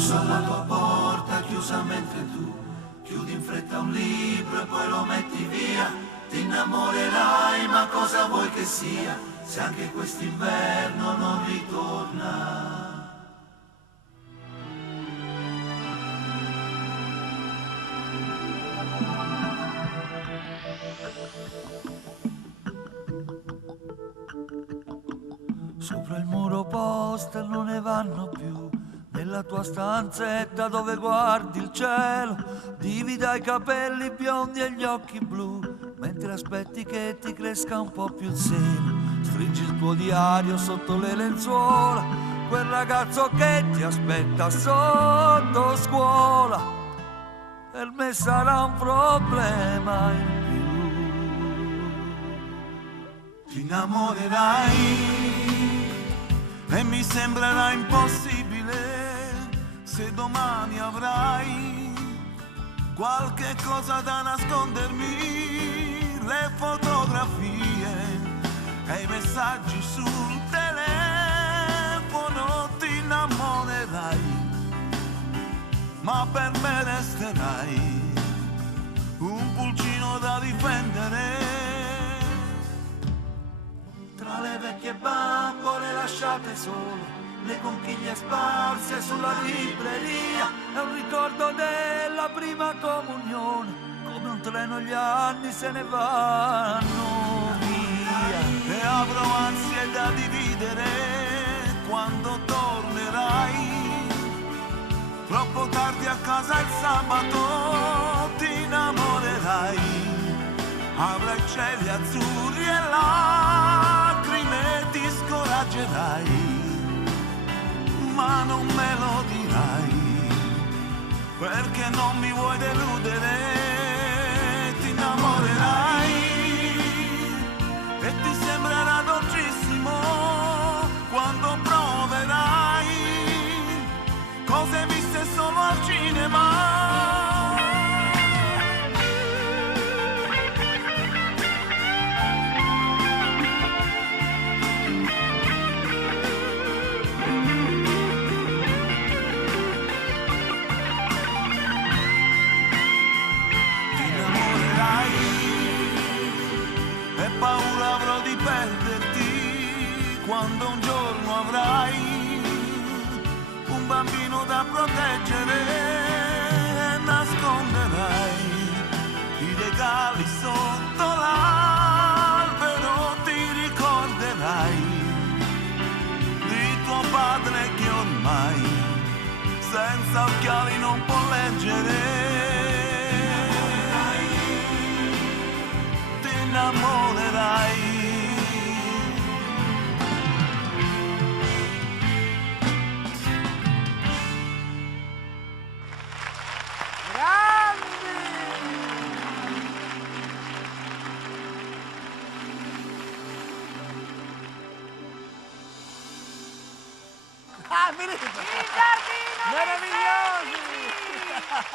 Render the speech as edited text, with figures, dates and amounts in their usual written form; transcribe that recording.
busso alla tua porta chiusa mentre tu chiudi in fretta un libro e poi lo metti via. Ti innamorerai, ma cosa vuoi che sia, se anche quest'inverno non ritorna? Sopra il muro poster non ne vanno più, nella tua stanzetta dove guardi il cielo, divida i capelli biondi e gli occhi blu, mentre aspetti che ti cresca un po' più il seno. Stringi il tuo diario sotto le lenzuola, quel ragazzo che ti aspetta sotto scuola, per me sarà un problema in più. Ti innamorerai e mi sembrerà impossibile se domani avrai qualche cosa da nascondermi, le fotografie e i messaggi sul telefono. Ti innamorerai, ma per me resterai un pulcino da difendere. Tra le vecchie bambole lasciate sole, le conchiglie sparse sulla libreria, è un ricordo della prima comunione, come un treno gli anni se ne vanno via. E avrò ansie da dividere quando tornerai, troppo tardi a casa il sabato. Ti innamorerai, avrai cieli azzurri e lacrime, ti scoraggerai, ma non me lo dirai, perché non mi vuoi deludere. Ti innamorerai e ti sembrerà dolcissimo quando proverai cose viste solo al cinema. Paura avrò di perderti quando un giorno avrai un bambino da proteggere e nasconderai i regali sotto l'albero. Ti ricorderai di tuo padre che ormai senza occhiali non può leggere. Innamorerai. Grandi! Ah, vedete? Il giardino dei Meraviglioso! sogni!